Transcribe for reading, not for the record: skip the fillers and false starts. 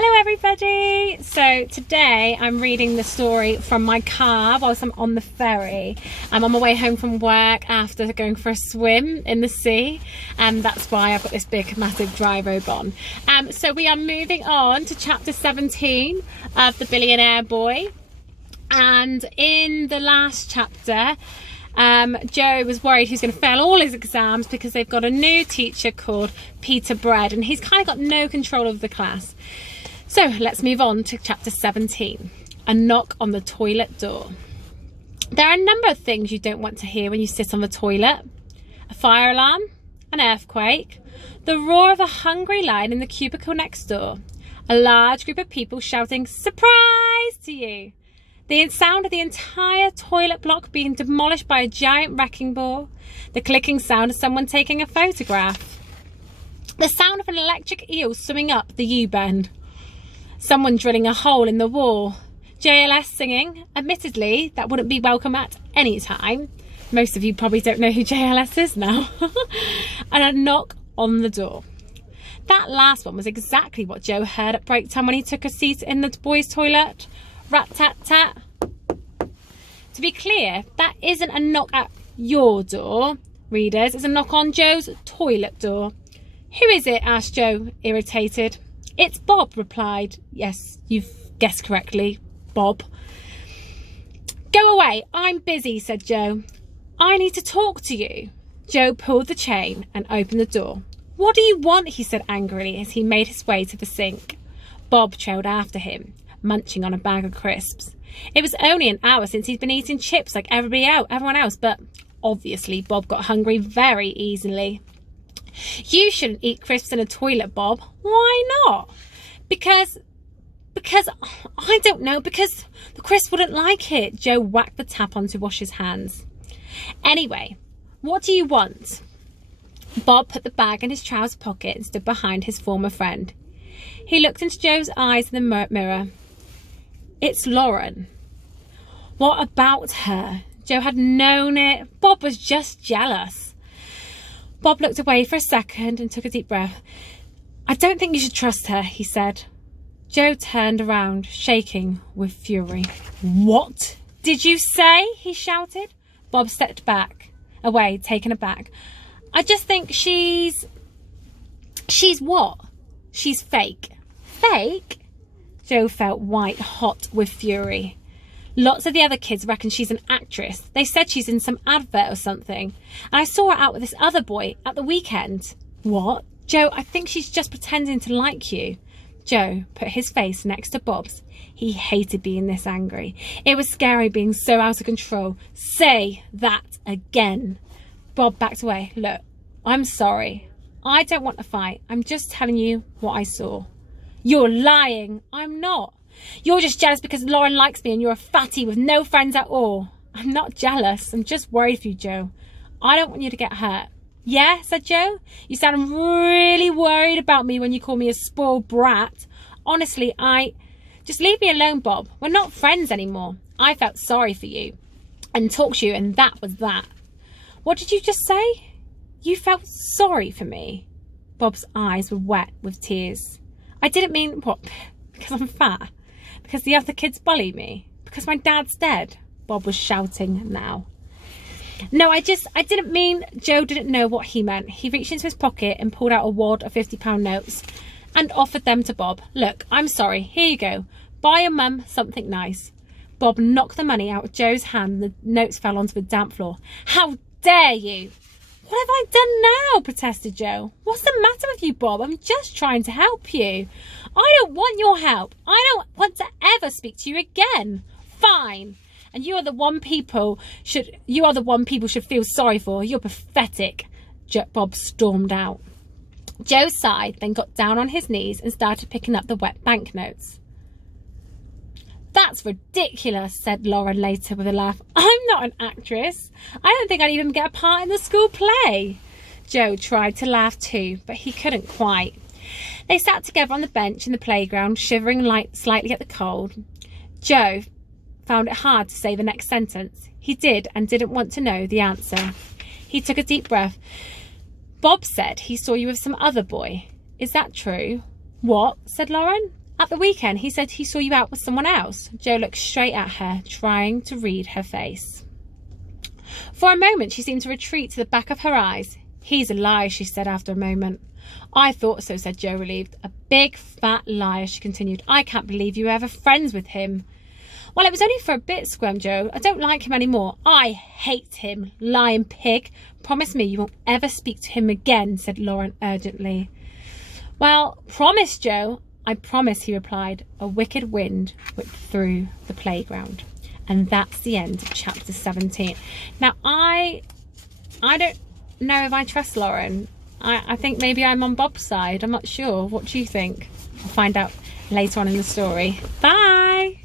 Hello everybody! So today I'm reading the story from my car whilst I'm on the ferry. I'm on my way home from work after going for a swim in the sea, and that's why I've got this big massive dry robe on. So we are moving on to chapter 17 of The Billionaire Boy, and in the last chapter Joe was worried he was going to fail all his exams because they've got a new teacher called Peter Bread, and he's kind of got no control of the class. So let's move on to chapter 17, a knock on the toilet door. There are a number of things you don't want to hear when you sit on the toilet. A fire alarm, an earthquake, the roar of a hungry lion in the cubicle next door, a large group of people shouting "surprise" to you, the sound of the entire toilet block being demolished by a giant wrecking ball, the clicking sound of someone taking a photograph, the sound of an electric eel swimming up the U-bend, someone drilling a hole in the wall, JLS singing. Admittedly, that wouldn't be welcome at any time. Most of you probably don't know who JLS is now. And a knock on the door. That last one was exactly what Joe heard at break time when he took a seat in the boys' toilet. Rat-tat-tat. To be clear, that isn't a knock at your door, readers. It's a knock on Joe's toilet door. Who is it? Asked Joe, irritated. It's Bob, replied. Yes, you've guessed correctly, Bob. Go away, I'm busy, said Joe. I need to talk to you. Joe pulled the chain and opened the door. What do you want? He said angrily as he made his way to the sink. Bob trailed after him, munching on a bag of crisps. It was only an hour since he'd been eating chips like everyone else, but obviously Bob got hungry very easily. You shouldn't eat crisps in a toilet, Bob. Why not? Because I don't know, because the crisp wouldn't like it. Joe whacked the tap on to wash his hands. Anyway, what do you want? Bob put the bag in his trouser pocket and stood behind his former friend. He looked into Joe's eyes in the mirror. It's Lauren. What about her? Joe had known it. Bob was just jealous. Bob looked away for a second and took a deep breath. I don't think you should trust her, he said. Joe turned around, shaking with fury. What did you say? He shouted. Bob stepped back, away, taken aback. I just think she's what? She's fake. Fake? Joe felt white hot with fury. Lots of the other kids reckon she's an actress. They said she's in some advert or something. And I saw her out with this other boy at the weekend. What? Joe, I think she's just pretending to like you. Joe put his face next to Bob's. He hated being this angry. It was scary being so out of control. Say that again. Bob backed away. Look, I'm sorry. I don't want to fight. I'm just telling you what I saw. You're lying. I'm not. You're just jealous because Lauren likes me and you're a fatty with no friends at all. I'm not jealous. I'm just worried for you, Joe. I don't want you to get hurt. Yeah, said Joe. You sound really worried about me when you call me a spoiled brat. Honestly, just leave me alone, Bob. We're not friends anymore. I felt sorry for you and talked to you, and that was that. What did you just say? You felt sorry for me? Bob's eyes were wet with tears. I didn't mean, what, because I'm fat? Because the other kids bully me? Because my dad's dead? Bob was shouting now. No, I didn't mean. Joe didn't know what he meant. He reached into his pocket and pulled out a wad of £50 notes and offered them to Bob. Look, I'm sorry. Here you go. Buy your mum something nice. Bob knocked the money out of Joe's hand and the notes fell onto the damp floor. How dare you? What have I done now? Protested Joe. What's the matter with you, Bob? I'm just trying to help you. I don't want your help. I don't want to ever speak to you again. Fine. And you are the one people should feel sorry for. You're pathetic. Bob stormed out. Joe sighed, then got down on his knees and started picking up the wet banknotes. That's ridiculous, said Lauren later with a laugh. I'm not an actress. I don't think I'd even get a part in the school play. Joe tried to laugh too, but he couldn't quite. They sat together on the bench in the playground, shivering slightly at the cold. Joe found it hard to say the next sentence. He did and didn't want to know the answer. He took a deep breath. Bob said he saw you with some other boy. Is that true? What? Said Lauren. At the weekend, he said he saw you out with someone else. Jo looked straight at her, trying to read her face. For a moment, she seemed to retreat to the back of her eyes. He's a liar, she said after a moment. I thought so, said Jo, relieved. A big, fat liar, she continued. I can't believe you were ever friends with him. Well, it was only for a bit, squirmed Jo. I don't like him anymore. I hate him, lying pig. Promise me you won't ever speak to him again, said Lauren urgently. Well, promise, Jo. I promise, he replied. A wicked wind whipped through the playground. And that's the end of chapter 17. Now, I don't know if I trust Lauren. I think maybe I'm on Bob's side. I'm not sure. What do you think? I'll find out later on in the story. Bye!